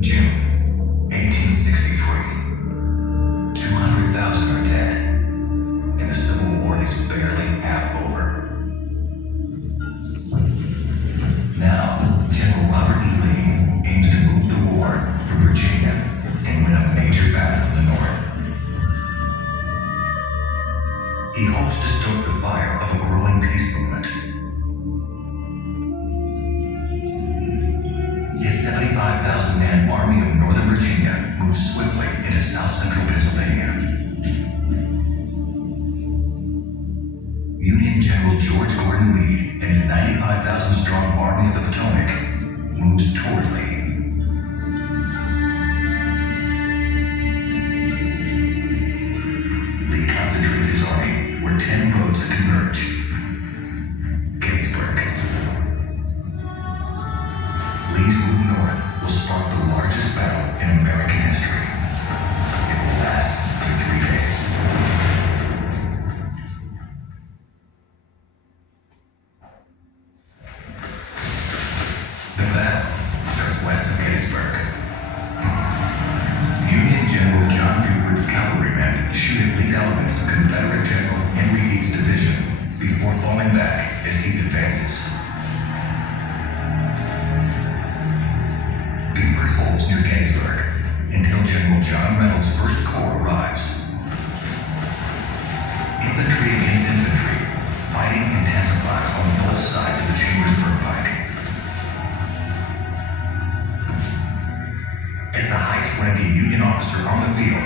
June 1863. 200,000 are dead, and the Civil War is barely half over. Now, General Robert E. Lee aims to move the war from Virginia and win a major battle in the North. He hopes to stoke the fire of a growing peace movement. His 75,000-man army of Northern Virginia moves swiftly into south-central Pennsylvania. Union General George Gordon Meade and his 95,000-strong Army of the Potomac moves toward Lee. Lee concentrates his army where 10 roads converge. Gettysburg. Lee's move north will spark the largest battle in American history. It will last for 3 days. The battle starts west of Gettysburg. Union General John Buford's cavalrymen shoot at lead elements of Confederate General Henry Meade's division before falling back as he advances. Buford holds near Gettysburg until General John Reynolds' First Corps arrives. Infantry against infantry, fighting intensifies on both sides of the Chambersburg Pike. As the highest ranking Union officer on the field,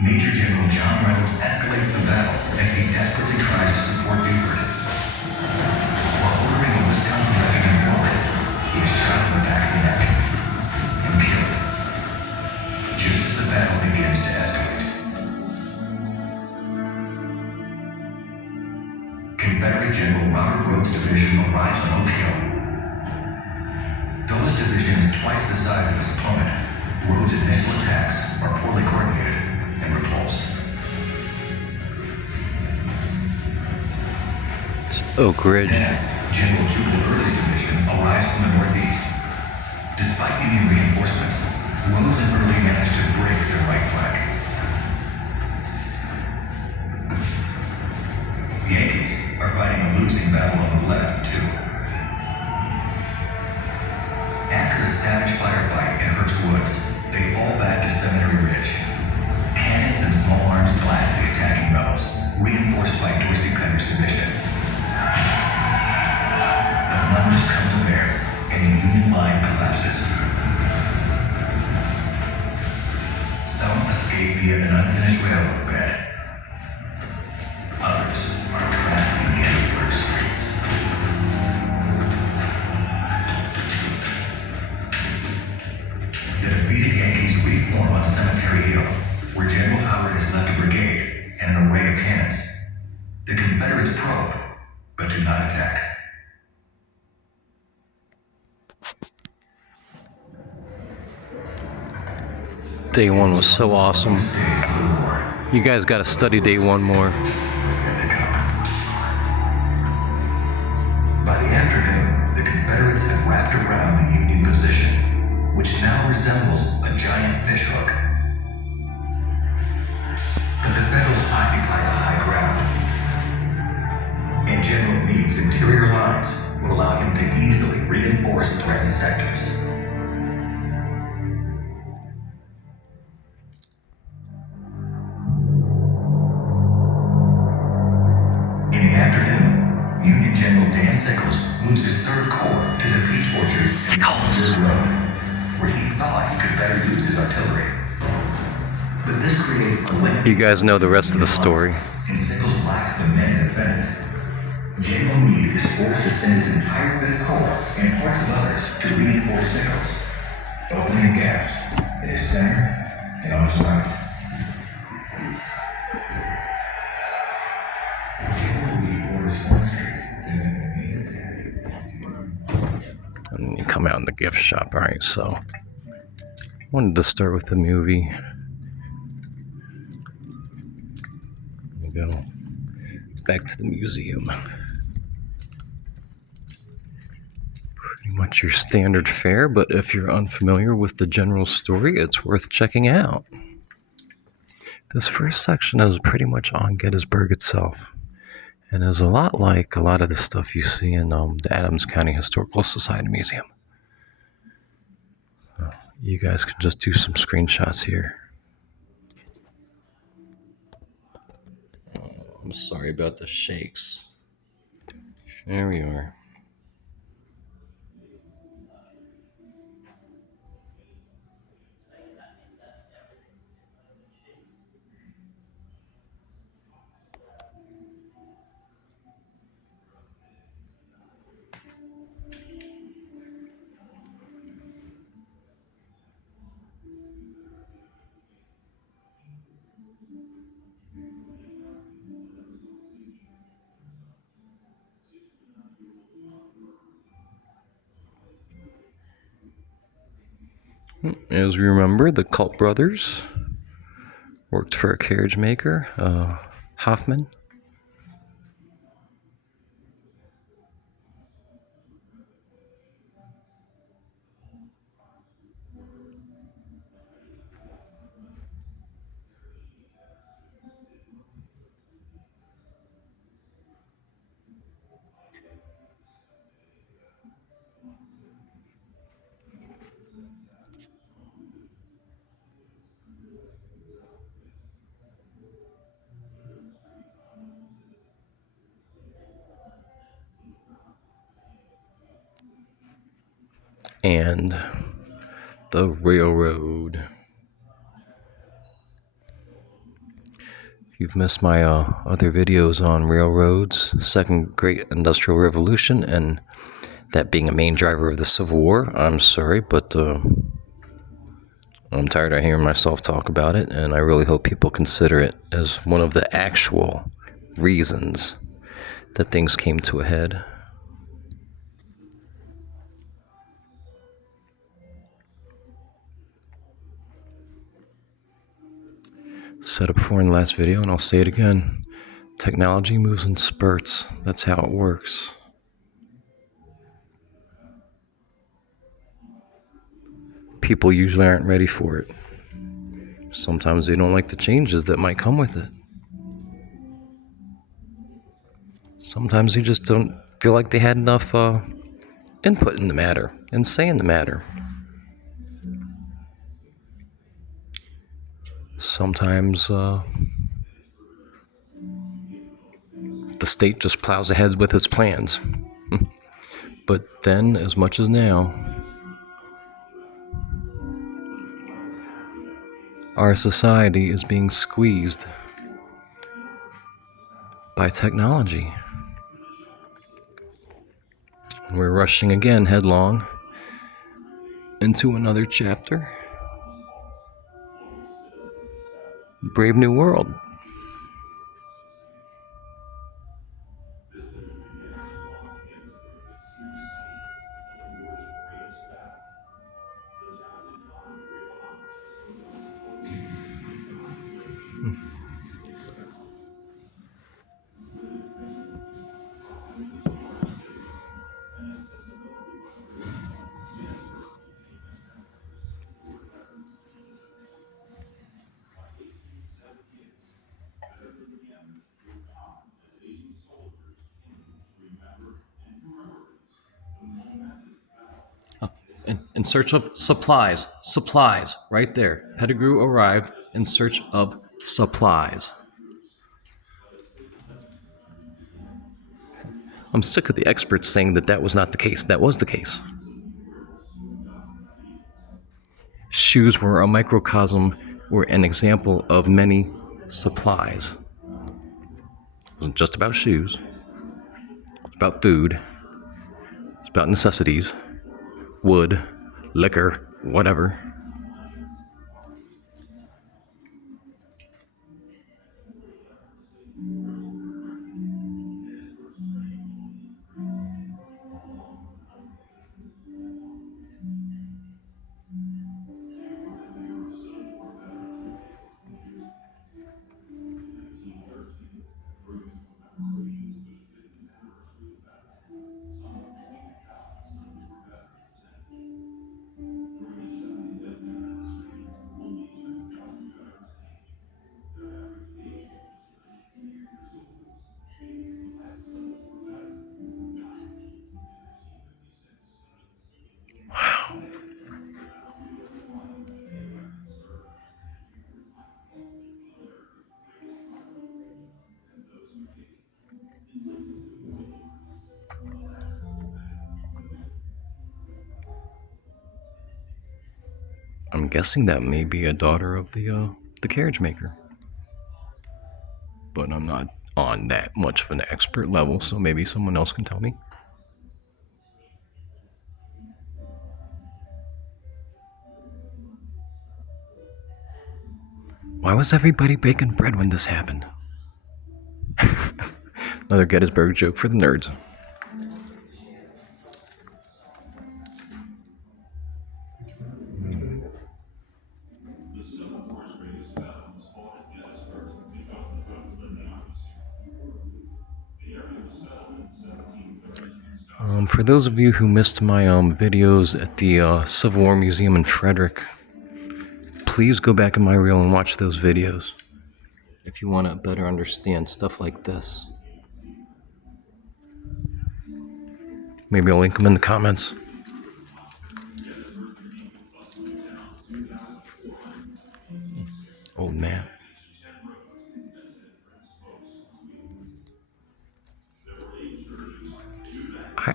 Major General John Reynolds escalates the battle as he desperately tries to support Buford. While ordering a Wisconsin regiment forward, he is shot in the back of the neck and killed, just as the battle begins to escalate. Confederate General Robert Rhodes' division arrives on Oak Hill. Though his division is twice the size of his opponent, Rhodes' initial attacks are poorly coordinated and repulsed. It's Oak Ridge. Then, General Jubal Early's division arrives from the northeast. Despite Union reinforcements, Rhodes and Early managed to break their right flank. The Yankees are fighting a losing battle on the left, too. After a savage firefight in Herbst Woods, they fall back to Cemetery Ridge. Cannons and small arms blast the attacking rebels, reinforced by Dorsey Penner's division. The numbers come to bear, and the Union line collapses. Some escape via an unfinished railroad bed. Others are trapped in Gettysburg streets. The defeated Yankees reform on Cemetery Hill, where General Howard has left a brigade and an array of cannons. The Confederates probe, but do not attack. Day one was so awesome. Days of the war You guys gotta study day one more. was yet to come. By the afternoon, the Confederates had wrapped around the Union position, which now resembles a giant fishhook. But the Federals occupy the high ground, and General Meade's interior lines will allow him to easily reinforce threatened sectors. In the afternoon, Union General Dan Sickles moves his Third Corps to the Peach Orchard Sickles. Road, where he thought he could better use his artillery. But this creates a lengthy You guys know the rest of the story. and Sickles lacks the men to defend it. General Meade is forced to send his entire Fifth Corps and parts of others to reinforce Sickles, opening gaps in his center and on his right. General Meade orders 1st Street to make the main attack. And then you come out in the gift shop. Alright, so I wanted to start with the movie. There we go. Back to the museum. Pretty pretty much your standard fare, but if you're unfamiliar with the general story, it's worth checking out. This first section is pretty much on Gettysburg itself, and is a lot like a lot of the stuff you see in the Adams County Historical Society Museum. You guys can just do some screenshots here. I'm sorry about the shakes. There we are. As we remember, the Culp brothers worked for a carriage maker, Hoffman. And the railroad. If you've missed my other videos on railroads, Second Great Industrial Revolution, and that being a main driver of the Civil War, I'm sorry, but I'm tired of hearing myself talk about it, and I really hope people consider it as one of the actual reasons that things came to a head. Said it before in the last video, and I'll say it again. Technology moves in spurts. That's how it works. People usually aren't ready for it. Sometimes they don't like the changes that might come with it. Sometimes they just don't feel like they had enough input in the matter and say in the matter. Sometimes the state just plows ahead with its plans. But then, as much as now, our society is being squeezed by technology. We're rushing again headlong into another chapter. Brave New World. In search of supplies. Supplies, right there. Pettigrew arrived in search of supplies. I'm sick of the experts saying that was not the case. That was the case. Shoes were a microcosm or an example of many supplies. It wasn't just about shoes. It was about food. It was about necessities. Wood, liquor, whatever. I'm guessing that may be a daughter of the carriage maker. But I'm not on that much of an expert level, so maybe someone else can tell me. Why was everybody baking bread when this happened? Another Gettysburg joke for the nerds. The Civil War's greatest battle was fought at Gettysburg because the votes led the armies here. The area was settled in the 1730s and Wisconsin. For those of you who missed my videos at the Civil War Museum in Frederick, please go back in my reel and watch those videos if you want to better understand stuff like this. Maybe I'll link them in the comments. Oh man.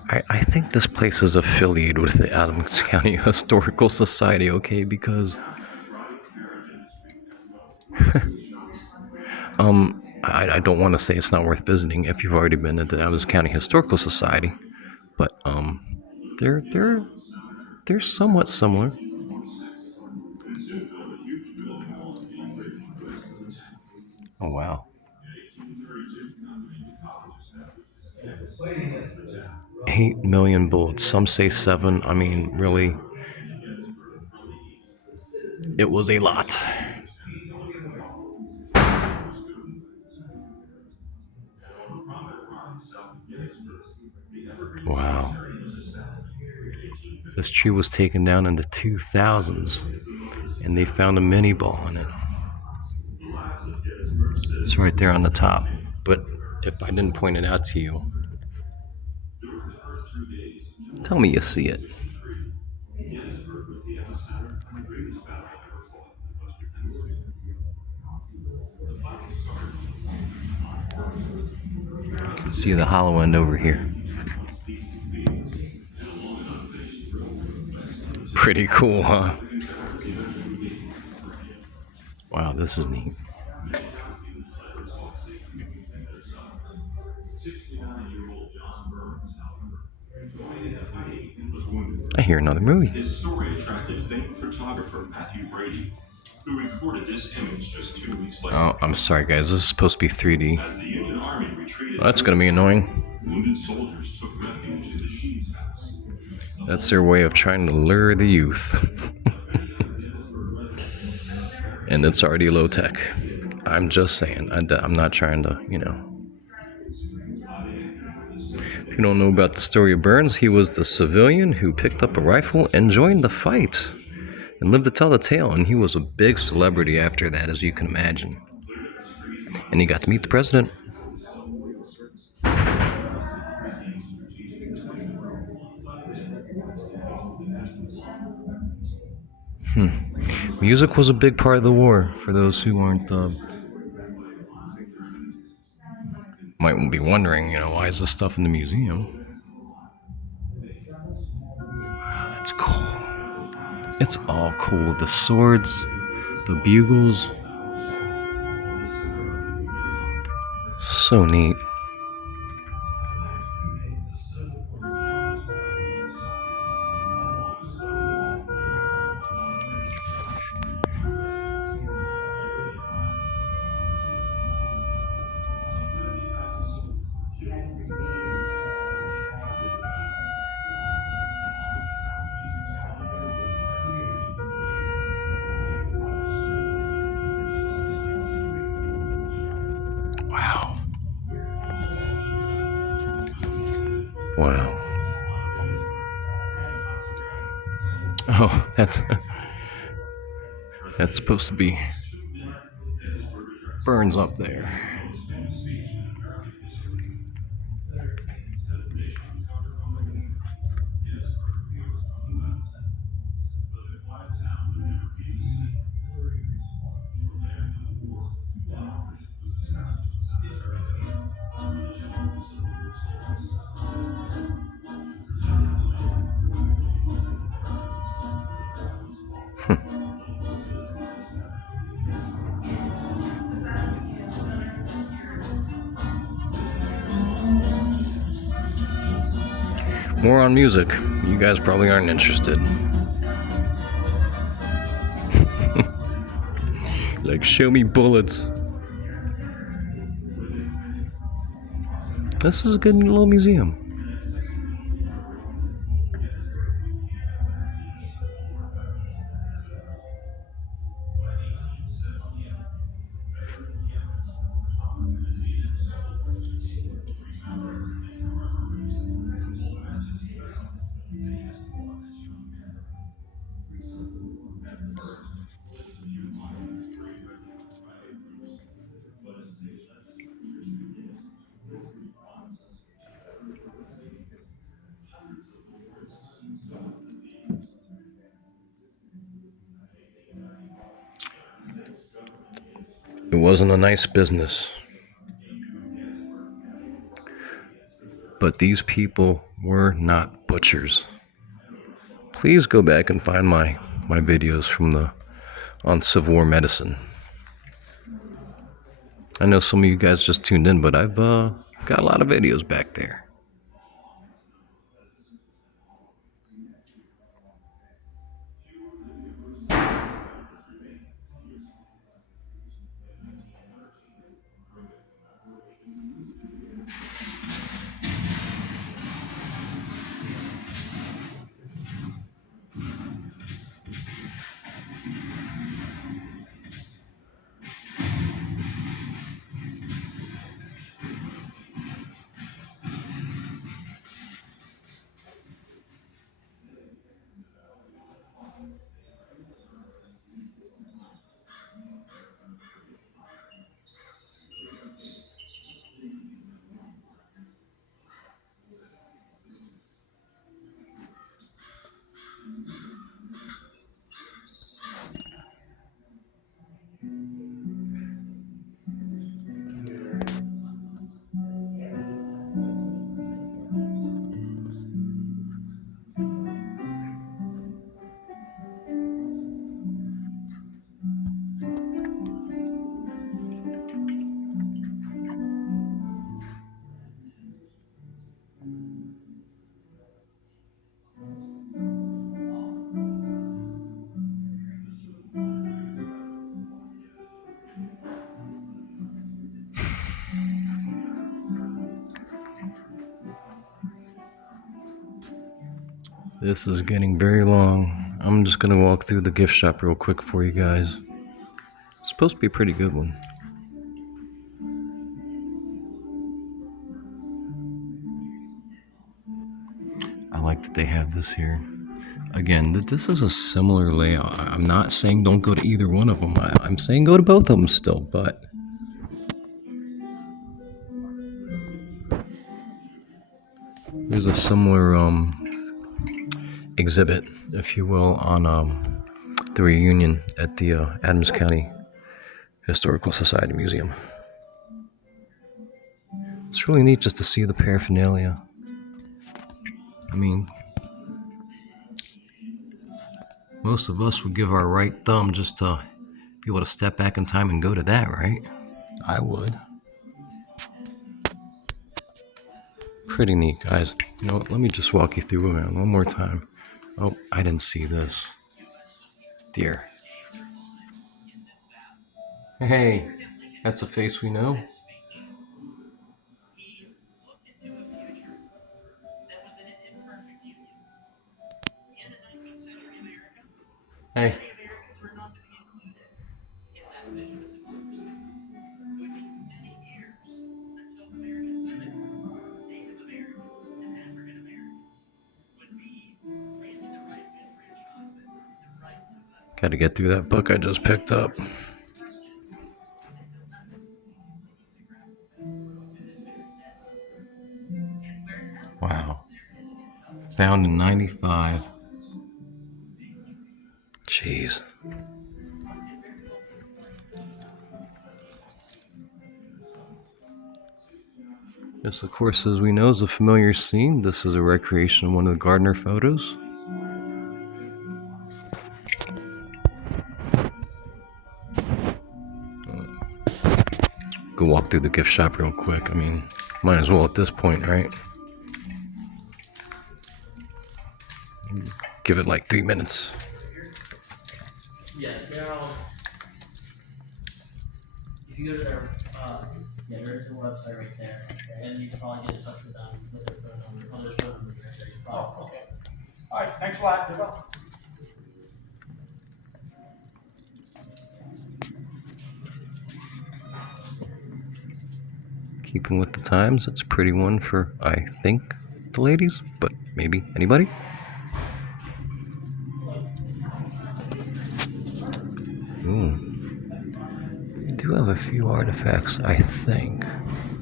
I think this place is affiliated with the Adams County Historical Society, okay? Because I don't want to say it's not worth visiting if you've already been to the Adams County Historical Society, but they're somewhat similar. Oh wow. 8 million bullets. Some say 7. I mean, really, it was a lot. Wow. This tree was taken down in the 2000s, and they found a mini ball in it. It's right there on the top. But if I didn't point it out to you, tell me you see it. Gettysburg was the epicenter and the greatest battle ever fought in Western Tennessee. The fighting started. You can see the hollow end over here. Pretty cool, huh? Wow, this is neat. 69-year-old John Burns, however, joined in the fighting and was wounded. I hear another movie. His story attracted famed photographer Matthew Brady, who recorded this image just 2 weeks later. Oh, I'm sorry, guys. This is supposed to be 3D. As the Union Army retreated, Well, that's going to be annoying. wounded soldiers took refuge in the Sheets house. That's their way of trying to lure the youth. And it's already low tech. I'm just saying. I'm not trying to, If you don't know about the story of Burns, he was the civilian who picked up a rifle and joined the fight and lived to tell the tale. And he was a big celebrity after that, as you can imagine. And he got to meet the president. Music was a big part of the war, for those who aren't, might be wondering, why is this stuff in the museum? Wow, that's cool. It's all cool. The swords, the bugles. So neat. Wow. Wow. Oh, that's supposed to be Burns up there. More on music. You guys probably aren't interested. Like, show me bullets. This is a good little museum. It wasn't a nice business. But these people were not butchers. Please go back and find my videos from on Civil War medicine. I know some of you guys just tuned in, but I've got a lot of videos back there. This is getting very long. I'm just gonna walk through the gift shop real quick for you guys. It's supposed to be a pretty good one. I like that they have this here. Again, this is a similar layout. I'm not saying don't go to either one of them. I'm saying go to both of them still, but there's a similar exhibit, if you will, on the reunion at the Adams County Historical Society Museum. It's really neat just to see the paraphernalia. I mean, most of us would give our right thumb just to be able to step back in time and go to that, right? I would. Pretty neat, guys. You know what? Let me just walk you through it one more time. Oh, I didn't see this. Dear. Hey, that's a face we know. Hey. Got to get through that book I just picked up. Wow. Found in 95. Jeez. This, of course, as we know, is a familiar scene. This is a recreation of one of the Gardner photos. Go walk through the gift shop real quick. I mean, might as well at this point, right? give it like 3 minutes. Yeah, they're all. If you go to their, yeah, there's the website right there, and you can probably get in touch with them with their phone number. Oh, their phone number right there. You can probably call. Okay. All right, thanks a lot. Good luck. Keeping with the times, it's a pretty one for, I think, the ladies, but maybe anybody. Ooh. They do have a few artifacts, I think.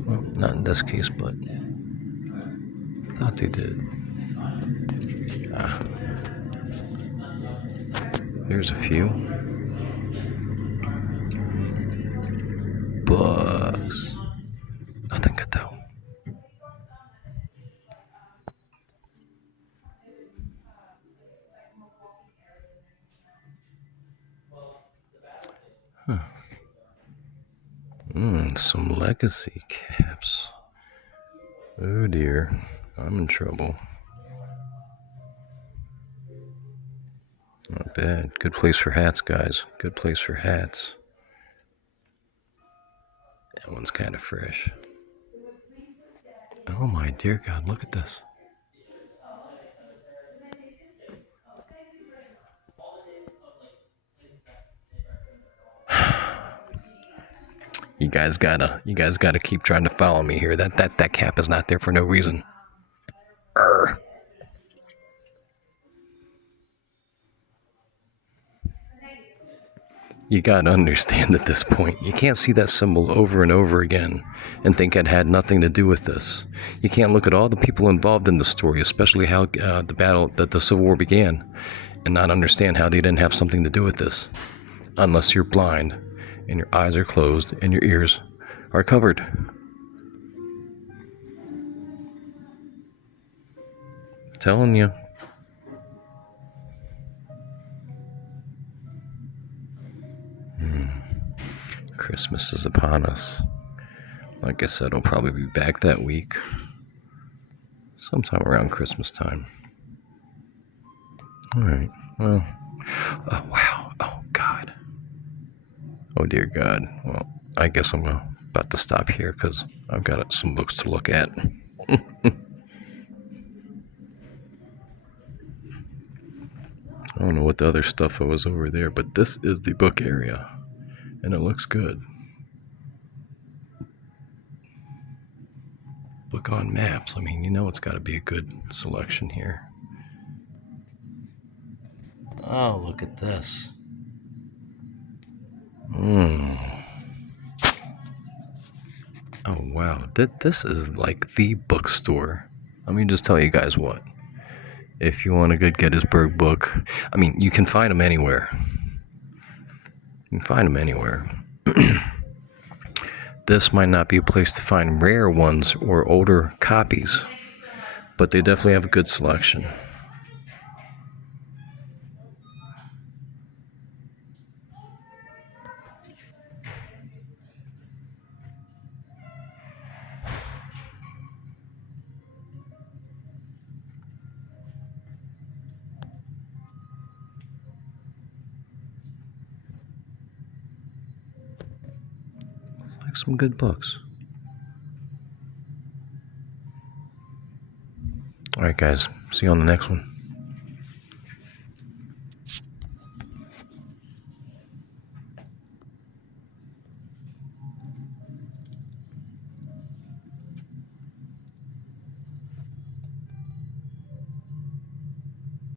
Well, not in this case, but I thought they did. Here's a few. Books. Nothing good though. Some legacy caps. Oh dear, I'm in trouble. Not bad. Good place for hats, guys. Good place for hats. That one's kind of fresh. Oh my dear God, look at this. You guys gotta keep trying to follow me here. That cap is not there for no reason. Arr. You gotta understand at this point, you can't see that symbol over and over again and think it had nothing to do with this. You can't look at all the people involved in the story, especially how the Civil War began, and not understand how they didn't have something to do with this. Unless you're blind, and your eyes are closed, and your ears are covered. I'm telling you. Christmas is upon us. Like I said, I'll probably be back that week. Sometime around Christmas time. Alright, well. Oh, wow. Oh, God. Oh, dear God. Well, I guess I'm about to stop here because I've got some books to look at. I don't know what the other stuff was over there, but this is the book area. And it looks good. Book on maps. I mean, you know it's got to be a good selection here. Oh, look at this. Oh, wow. This is like the bookstore. Let me just tell you guys what. If you want a good Gettysburg book, I mean, you can find them anywhere. You can find them anywhere. This might not be a place to find rare ones or older copies, but they definitely have a good selection. Like some good books. All right, guys. See you on the next one.